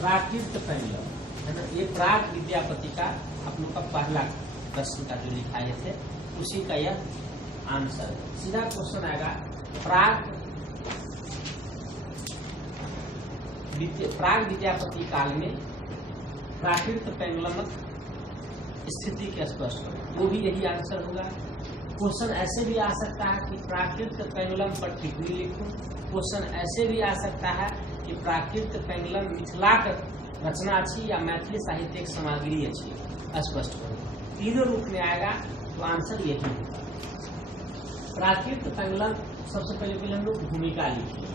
प्राकृत pendulum है ना, ये प्राग विद्यापति का आप लोग का पहला प्रश्न का जो लिखाए थे उसी का यह आंसर है। सीधा क्वेश्चन आएगा, प्राग विद्यापति काल में प्राकृत पेंडुलम स्थिति के स्पष्ट करो, वो भी यही आंसर होगा। क्वेश्चन ऐसे भी आ सकता है कि प्राकृत पेंडुलम पर टिप्पणी लिखो। क्वेश्चन ऐसे भी आ सकता है कि प्राकृत पेंडुलम मिथिलाक रचना अच्छी या मैथिली साहित्यिक सामग्री अच्छी, स्पष्ट करो। तीनों रूप में आएगा तो आंसर यही होगा। प्राकृत पेंडुलम सबसे पहले हम लोग भूमिका लिखिए।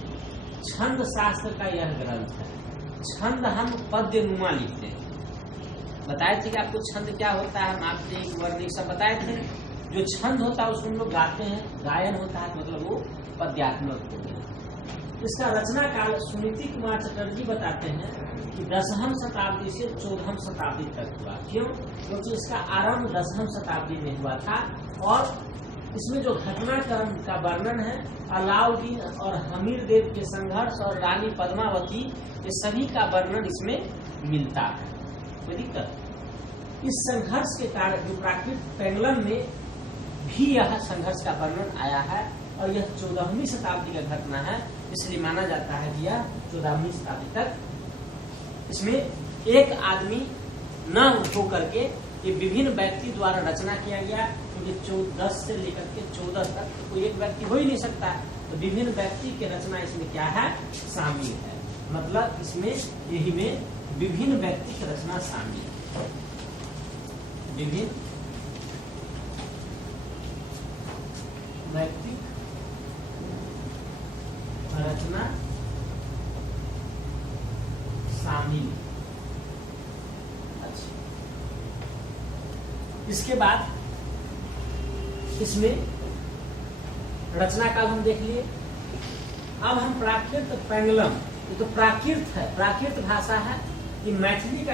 छंद शास्त्र का यह ग्रंथ है। छंद हम पद्य नुमा लिखते हैं। बताए थे कि आपको छंद क्या होता है, मात्रिक वर्णिक सब बताए थे। जो छंद होता है उसको हम लोग गाते हैं, गायन होता है मतलब वो पद्यात्मक हो गया। इसका रचना काल सुनीति कुमार चटर्जी बताते हैं कि 10वीं शताब्दी से 14वीं शताब्दी तक हुआ। क्यों? क्योंकि इसका आरंभ 10वीं शताब्दी में हुआ था और इसमें जो घटनाक्रम का वर्णन है, अलाउद्दीन और हमीर देव के संघर्ष और रानी पद्मावती, ये सभी का वर्णन इसमें मिलता है। कोई दिक्कत? इस संघर्ष के कारण जो प्राकृत पेंडुलम में भी यह संघर्ष का वर्णन आया है और यह 14वीं शताब्दी का घटना है, इसलिए माना जाता है कि यह 14वीं शताब्दी तक इसमें एक आदमी न हो करके ये विभिन्न व्यक्ति द्वारा रचना किया गया। क्योंकि 10 से लेकर के 14 तक कोई एक व्यक्ति हो ही नहीं सकता, तो विभिन्न व्यक्ति की रचना इसमें क्या है, शामिल है। मतलब इसमें यही में विभिन्न व्यक्ति की रचना शामिल है। विभिन्न व्यक्ति रचना शामिल। अच्छा, इसके बाद इसमें रचना काल हम देख लिए। अब हम प्राकृत पेंडुलम, ये तो प्राकृत है, प्राकृत भाषा है, कि मैथिली का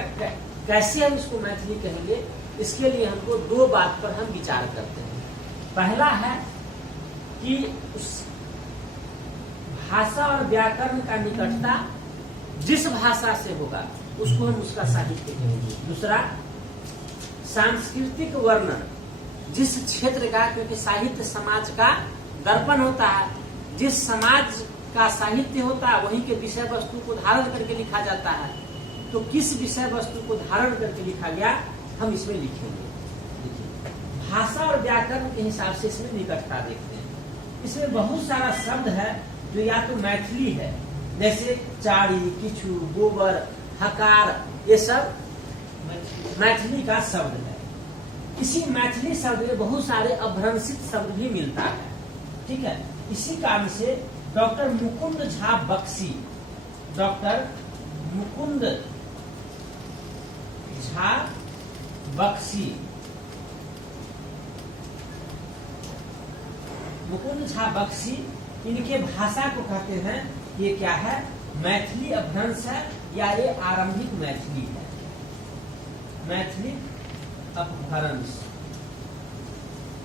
कैसे हम इसको मैथिली कहेंगे, इसके लिए हमको दो बात पर हम विचार करते हैं। पहला है कि उस भाषा और व्याकरण का निकटता जिस भाषा से होगा उसको हम उसका साहित्य कहेंगे। दूसरा, सांस्कृतिक वर्णन जिस क्षेत्र का, क्योंकि साहित्य समाज का दर्पण होता है, जिस समाज का साहित्य होता है वहीं के विषय वस्तु को धारण करके लिखा जाता है। तो किस विषय वस्तु को धारण करके लिखा गया हम इसमें लिखेंगे। भाषा और व्याकरण के हिसाब से इसमें निकटता देखते हैं। इसमें बहुत सारा शब्द है जो या तो मैथिली है, जैसे चाड़ी, किछु, गोबर, हकार, ये सब मैथिली का शब्द है। इसी मैथिली शब्द में बहुत सारे अभ्रंशित शब्द भी मिलता है। ठीक है, इसी कारण से डॉक्टर मुकुंद झा बख्शी, डॉक्टर मुकुंद झा बख्शी, मुकुंद झा बख्शी, इनके भाषा को कहते हैं ये क्या है, मैथिली अपभ्रंश है या ये आरंभिक मैथिली है। मैथिली अपभ्रंश,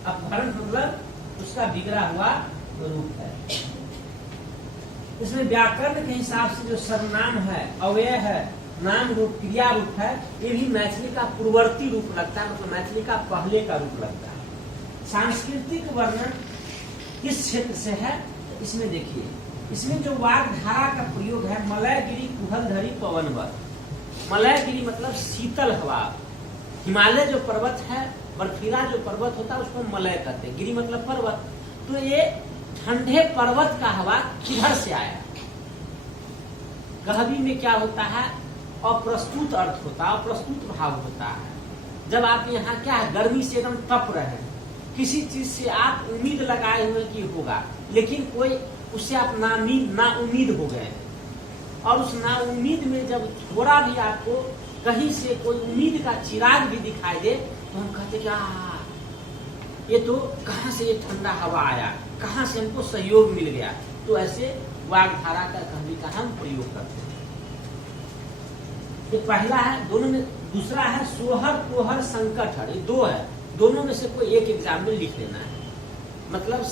अपभ्रंश मतलब उसका बिगड़ा हुआ रूप है। इसमें व्याकरण के हिसाब से जो सर्वनाम है, अव्यय है, नाम रूप, क्रिया रूप है, ये भी मैथिली का पूर्ववर्ती रूप लगता है, मतलब मैथिली का पहले का रूप लगता है। सांस्कृतिक वर्णन किस क्षेत्र से है, इसमें देखिए, इसमें जो वाग्धारा का प्रयोग है, मलयगिरी कुहलधरी पवनवर। मलयगिरी मतलब शीतल हवा, हिमालय जो पर्वत है, बर्फीला जो पर्वत होता है उसको मलय कहते हैं, गिरी मतलब पर्वत। तो ये ठंडे पर्वत का हवा किधर से आया। गहवी में क्या होता है, अप्रस्तुत अर्थ होता है, अप्रस्तुत भाव होता है। जब आप यहाँ क्या है, गर्मी से एकदम तप रहे हैं, किसी चीज से आप उम्मीद लगाए हुए कि होगा, लेकिन कोई उससे आप ना उम्मीद हो गए, और उस ना उम्मीद में जब थोड़ा भी आपको कहीं से कोई उम्मीद का चिराग भी दिखाई दे तो हम कहते कि ये तो कहाँ से ये ठंडा हवा आया, कहाँ से हमको सहयोग मिल गया। तो ऐसे वाग्धारा का कहने का हम प्रयोग करते हैं। ये पहला है, दोनों में। दूसरा है सोहर तोहर संकट हर, ये दो है, दोनों में से कोई एक एग्जाम में लिख लेना है। मतलब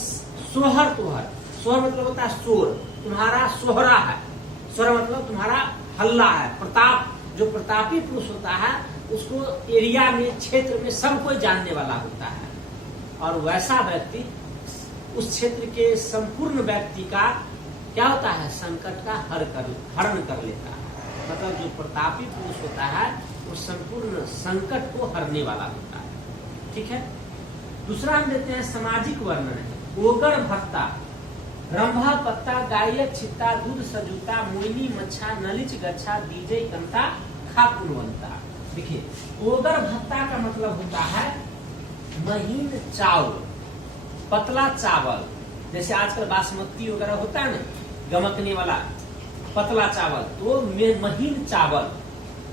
सोहर तोहर, सोहर मतलब होता है शोर, तुम्हारा सोहरा है, स्वर मतलब तुम्हारा हल्ला है, प्रताप, जो प्रतापी पुरुष होता है उसको एरिया में, क्षेत्र में सब कोई जानने वाला होता है, और वैसा व्यक्ति उस क्षेत्र के संपूर्ण व्यक्ति का क्या होता है, संकट का हरण कर लेता है। मतलब जो प्रतापी पुरुष होता है वो संपूर्ण संकट को हरने वाला होता है। ठीक है। दूसरा हम देते हैं सामाजिक वर्णन है। ओगर भक्ता, रंभा पत्ता, गायक छित्ता, दूध सजूता, मोइनी मच्छा, नलिच गच्छा, दीजे कंता, खा पुनवंता। देखिए, ओगर भत्ता का मतलब होता है महीन चावल, पतला चावल, जैसे आजकल बासमती वगैरह होता है ना, गमकने वाला पतला चावल, तो महीन चावल।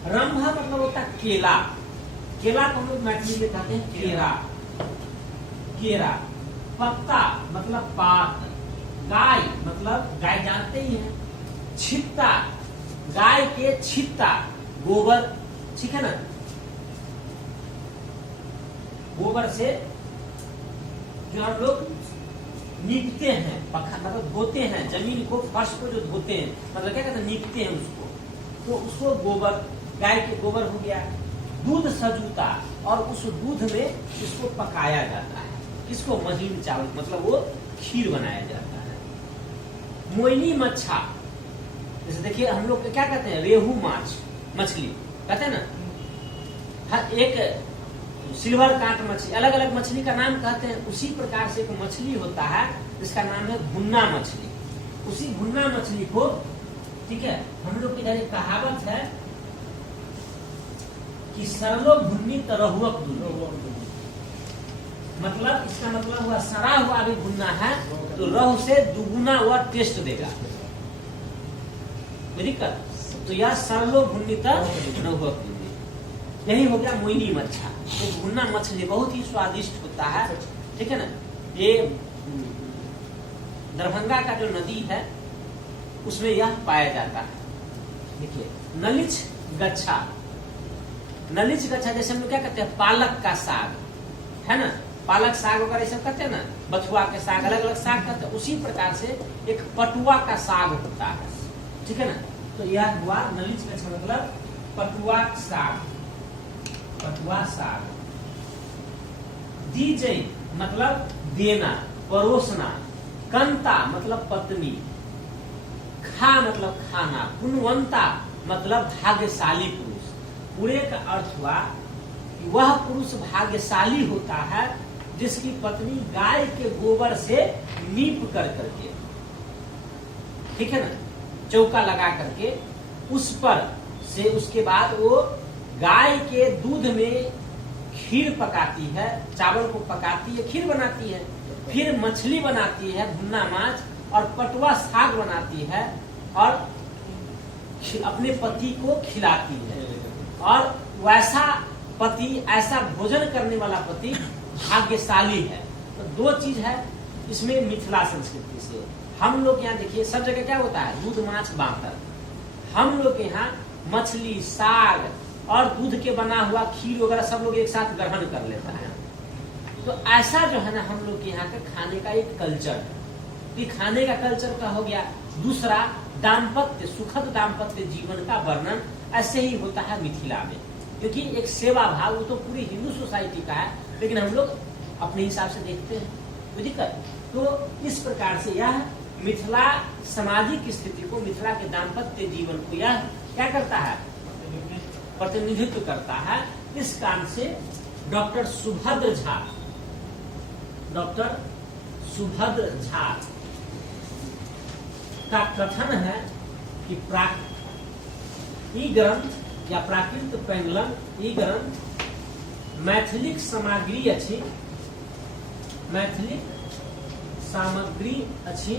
रंभा मतलब होता है केला, केला को हम लोग मैथिली में कहते हैं केरा, केरा। पत्ता मतलब पात, गाय मतलब गाय जानते ही हैं, छित्ता, गाय के छित्ता, गोबर, ठीक है ना, गोबर से जो हम लोग नीपते हैं, मतलब धोते हैं, जमीन को, फर्श को जो धोते हैं, मतलब क्या कहते हैं, नीपते हैं उसको, तो उसको गोबर, गाय के गोबर हो गया। दूध सजूता, और उस दूध में इसको पकाया जाता है, इसको महीन चावल, मतलब वो खीर बनाया जाता है। मोइनी मच्छा, जैसे देखिए हम लोग क्या कहते हैं, रेहू माछ, मछली कहते हैं ना, हर एक सिल्वर कांट मछली, अलग अलग मछली का नाम कहते हैं। उसी प्रकार से एक मछली होता है जिसका नाम है भुन्ना मछली। उसी भुन्ना मछली को, ठीक है, हम लोग की इधर एक कहावत है कि सरलो भुन्नी तरहुअक दुनी, मतलब इसका मतलब हुआ सड़ा हुआ भी भुन्ना है तो रह से दुगुना हुआ टेस्ट देगा, दिक्कत। तो यह सरलो भुन्नी तरहुअक दुनी, यही हो गया मोइनी मच्छा। तो भुन्ना मछली बहुत ही स्वादिष्ट होता है, ठीक है ना। ये दरभंगा का जो नदी है उसमें यह पाया जाता है। देखिए, नलिच गच्छा, नलिच गच्छा जैसे हम लोग क्या कहते हैं, पालक का साग है ना, पालक साग वगैरह सब कहते हैं ना, बथुआ के साग, अलग अलग साग कहते हैं। उसी प्रकार से एक पटुआ का साग होता है, ठीक है ना। तो यह हुआ नलिच गच्छा, मतलब पटुआ साग, पटुआ साग। दीजे मतलब देना, परोसना। कंता मतलब पत्नी। खा मतलब खाना। पुण्यवंता मतलब भाग्यशाली पुरुष। पूरे का अर्थ हुआ कि वह पुरुष भाग्यशाली होता है जिसकी पत्नी गाय के गोबर से नीप कर करके, ठीक है ना, चौका लगा करके उस पर से उसके बाद वो गाय के दूध में खीर पकाती है, चावल को पकाती है, खीर बनाती है, फिर मछली बनाती है, भुन्ना माछ, और पटुआ साग बनाती है, और अपने पति को खिलाती है। और वैसा पति, ऐसा भोजन करने वाला पति भाग्यशाली है। तो दो चीज है इसमें मिथिला संस्कृति से। हम लोग यहाँ देखिए सब जगह क्या होता है, दूध माछ बांतर। हम लोग के यहाँ मछली, साग और दूध के बना हुआ खीर वगैरह सब लोग एक साथ ग्रहण कर लेता है। तो ऐसा जो है ना हम लोग के यहाँ का खाने का एक कल्चर है। तो खाने का कल्चर का हो गया। दूसरा, दाम्पत्य, सुखद दाम्पत्य जीवन का वर्णन ऐसे ही होता है मिथिला में, क्योंकि एक सेवा भाव, वो तो पूरी हिंदू सोसाइटी का है, लेकिन हम लोग अपने हिसाब से देखते हैं, कोई दिक्कत। तो इस प्रकार से यह मिथिला सामाजिक स्थिति को, मिथिला के दाम्पत्य जीवन को यह क्या करता है, प्रतिनिधित्व करता है। इस कारण से डॉक्टर सुभद्र झा, डॉक्टर सुभद्र झा का कथन है कि ई ग्रंथ या प्राकृत पेंगलम, ई ग्रंथ मैथिलिक सामग्री अछि, मैथिलिक सामग्री अछि,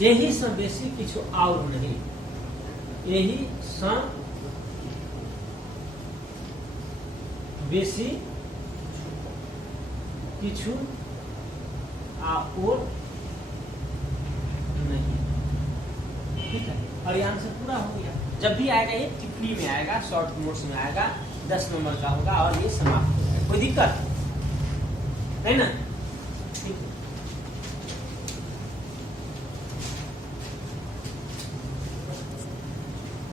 यही से बेसी किछु और नहीं, यही से बेसी किछु और नहीं। ठीक है, और ये आंसर पूरा हो गया। जब भी आएगा ये टिप्पणी में आएगा, शॉर्ट नोट्स में आएगा, 10 नंबर का होगा और ये समाप्त हो जाएगा। कोई दिक्कत नहीं ना।